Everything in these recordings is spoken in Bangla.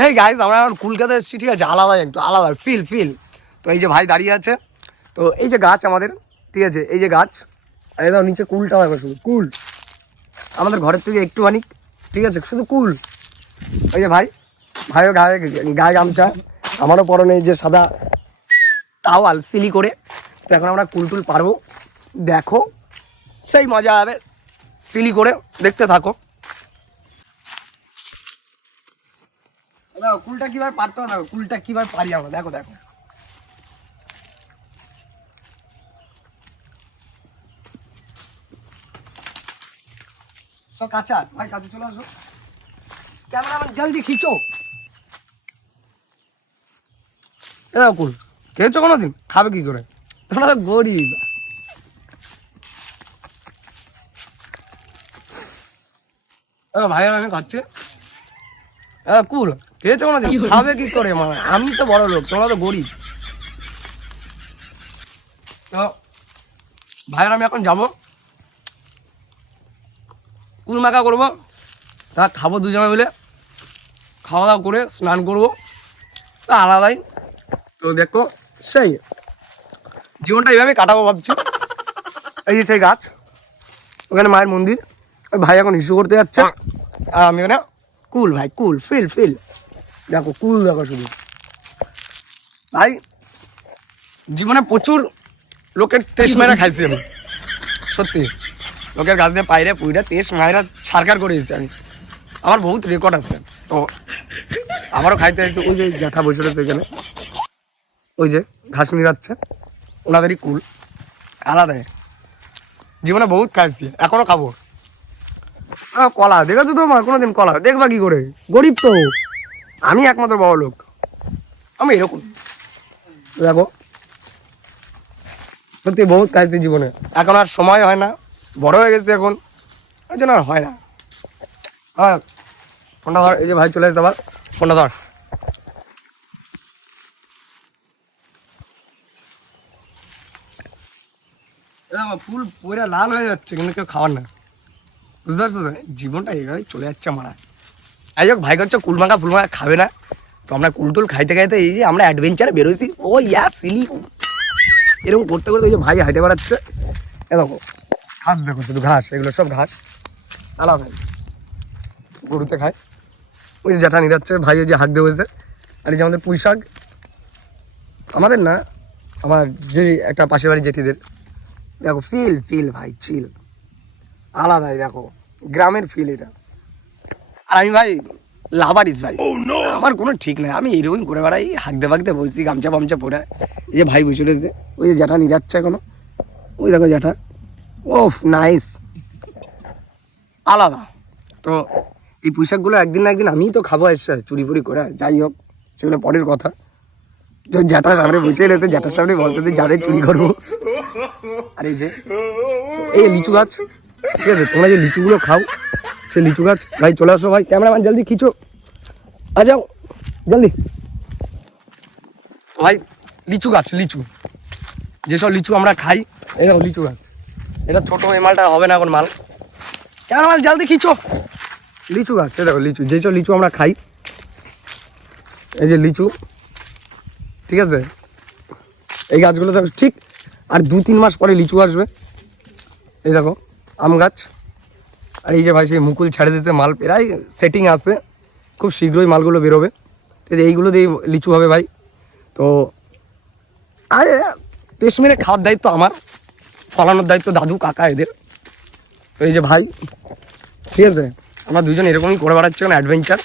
হ্যাঁ গাইজ, আমরা এখন কলকাতা এসেছি, ঠিক আছে, আলাদা একটু আলাদা ফিল। তো এই যে ভাই দাঁড়িয়ে আছে, তো এই যে গাছ আমাদের, ঠিক আছে, এই যে গাছ, আর এই নিচে কুলটা হবে, শুধু কুল আমাদের ঘরের থেকে একটুখানি, ঠিক আছে, শুধু কুল। ওই যে ভাইও গায়ে গায়ে গামছা, আমারও পরনে এই যে সাদা টাওয়াল সিলি করে। তো এখন আমরা কুল পারবো, দেখো সেই মজা হবে, সিলি করে দেখতে থাকো। দেখো কুলটা কিভাবে পারতে হবে, দেখো কুলটা কিভাবে পারি আমরা, দেখো সব কাঁচা ভাই, কাছে চলে আসো, ক্যামেরাম্যান জলদি খিচো। এ দেখো কুল খেয়েছো কোনোদিন? খাবে কি করে, তোমরা তো গরিব। ভাই আমি খাচ্ছি কুল, খেয়েছো কোনোদিন? খাবে কি করে, মানে আমি তো বড় লোক, তোমরা তো গরিব। তো ভাইয়ের আমি এখন যাবো, কুল মাখা করবো, তা খাবো দুজনে মিলে, খাওয়া দাওয়া করে স্নান করবো, তা আলাদাই। তো দেখো সেই জীবনটা এইভাবে কাটাবো ভাবছি। এই যে সেই গাছ, ওখানে মায়ের মন্দির, ওই ভাই এখন ইস্যু করতে যাচ্ছে, আর আমি ওখানে কুল, ভাই কুল ফিল দেখো, কুল দেখো শুধু। ভাই জীবনে প্রচুর লোকের তেস মেরা খাইছি আমি, সত্যি লোকের গাছ দিয়ে পাইরে পুইরা তেস মায়েরা সারকার করে দিচ্ছি আমি, আমার বহুত রেকর্ড আছে। তো আমারও খাইতে খাইতে ওই যে জ্যাঠা বসে রয়েছে এখানে, ওই যে ঘাস নিরাচ্ছে, ওনাদেরই কুল আলাদা। জীবনে বহুত খাইছি, এখনো খাবো। কলা দেখেছো তোমার কোনোদিন? কলা দেখবা কি করে, গরিব তো আমি, একমাত্র বড় লোক আমি, এরকম দেখো। সত্যি বহুত খাইছি জীবনে, এখন আর সময় হয় না, বড় হয়ে গেছে এখন, ওই জন্য আর হয় না। হ্যাঁ ফোনটা ধর, এই যে ভাই চলে এসে আবার, ফোনটা ধর। ফুল পুরা লাল হয়ে যাচ্ছে, কিন্তু কেউ খাওয়ার না, বুঝতে পারছো তো? জীবনটা এইভাবেই চলে যাচ্ছে মারা। যাই হোক, ভাই করছে কুলমাখা ফুলমাখা খাবে না, তো আমরা কুলটুল খাইতে এই যে আমরা অ্যাডভেঞ্চারে বেরোইছি, ও ইয়া সিলি এরকম করতে ওই যে ভাই হাইটে বেড়াচ্ছে। দেখো ঘাস, দেখো শুধু ঘাস, এগুলো সব ঘাস আলাদা, গরুতে খায়। ওই যে জ্যাঠা নিরাচ্ছে, ভাই ওই যে হাঁক দিয়ে বসেছে। আর এই যে আমাদের পুঁই শাক, আমাদের না, আমার যে একটা পাশের বাড়ি জেঠিদের, দেখো ফিল ভাই চিল আলাদাই, দেখো গ্রামের ফিল এটা। আর আমি ভাই লাভারিস ভাই, আমার কোনো ঠিক নাই, আমি এরকম করে বেড়াই, হাঁকতে বসছি, গামছা ফামছা পরে। এই যে ভাই বসে রয়েছে, ওই যে জ্যাঠা নিরাচ্ছে এখনো, ওই দেখো জ্যাঠা, ওফ নাইস আলাদা। তো এই পোশাকগুলো একদিন না একদিন আমিই তো খাবো এসে চুরি ফুরি করে, যাই হোক সেগুলো পরের কথা। জ্যাঠার সামনে বসে রয়েছে, জ্যাঠার সামনে বলতে যাদের চুরি করবো। আর এই যে এই লিচু গাছ, ঠিক আছে, তোমরা যে লিচুগুলো খাও, সে লিচু গাছ। ভাই চলে আসো ভাই, ক্যামেরাম্যান জলদি খিচো, আ যাও জলদি। ভাই লিচু গাছ, লিচু যেসব লিচু আমরা খাই, এই দেখো লিচু গাছ, এটা ছোটো, এই মালটা হবে না এখন মাল, ক্যামেরাম্যান জলদি খিচো। লিচু গাছ, এই দেখো লিচু, যেসব লিচু আমরা খাই, এই যে লিচু, ঠিক আছে, এই গাছগুলো দেখো ঠিক। আর 2-3 মাস পরে লিচু আসবে, এই দেখো আম গাছ। আর এই যে ভাই সেই মুকুল ছেড়ে দিতে, মাল প্রায় সেটিং আছে, খুব শীঘ্রই মালগুলো বেরোবে, ঠিক আছে, এইগুলো দিয়ে লিচু হবে ভাই। তো আর পেশ মেরে খাওয়ার দায়িত্ব আমার, ফলানোর দায়িত্ব দাদু কাকা এদের। তো এই যে ভাই, ঠিক আছে, আমরা দুজন এরকমই করে বেড়াচ্ছি এখন অ্যাডভেঞ্চার।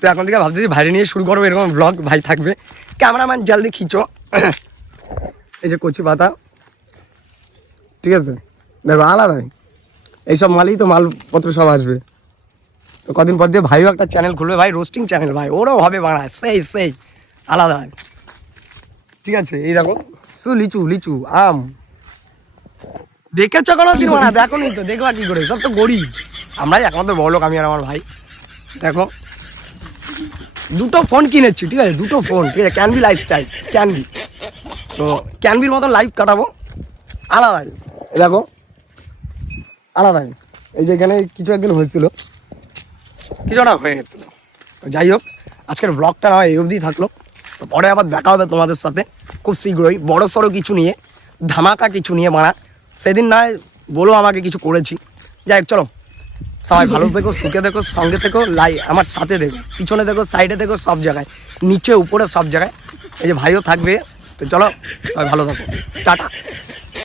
তো এখন থেকে ভাবতেছি ভাইরে নিয়ে শুরু করবো এরকম ব্লগ, ভাই থাকবে, ক্যামেরাম্যান জলদি খিচো। এই যে কচি পাতা, ঠিক আছে, দেখো আলাদা, এইসব মালই তো মালপত্র সব আসবে। তো কদিন পর দিয়ে ভাইও একটা চ্যানেল খুলবে ভাই, রোস্টিং চ্যানেল ভাই, ওরাও হবে বানায় সেই আলাদা, ঠিক আছে। এই দেখো শুধু লিচু আম, দেখেছ কোনো দিন বানা? দেখো নি তো, দেখবা কি করে, সব তো গরিব, আমরাই একমাত্র বড় লোক, আমি আর আমার ভাই। দেখো 2টো ফোন কিনেছি, ঠিক আছে, 2টো ফোন, ঠিক আছে, ক্যানবি লাইফস্টাইল, ক্যানবি। তো ক্যানবির মতন লাইফ কাটাবো আলাদাই, দেখো আলাদাই। এই যে এখানে কিছু একদিন হয়েছিল, কিছুটা হয়ে গেছিলো, তো যাই হোক, আজকের ব্লগটা না এই অবধি থাকলো। তো পরে আবার দেখা হবে তোমাদের সাথে খুব শীঘ্রই, বড় সড়ো কিছু নিয়ে, ধামাকা কিছু নিয়ে মারা। সেদিন না বলো আমাকে কিছু করেছি। যাই হোক, চলো সবাই ভালো থেকো, সুখে থেকো, সঙ্গে থেকো, আমার সাথে দেখো, পিছনে দেখো, সাইডে দেখো, সব জায়গায়, নিচে উপরে সব জায়গায়। এই যে ভাইও থাকবে। তো চলো সবাই ভালো থাকো, টাটা।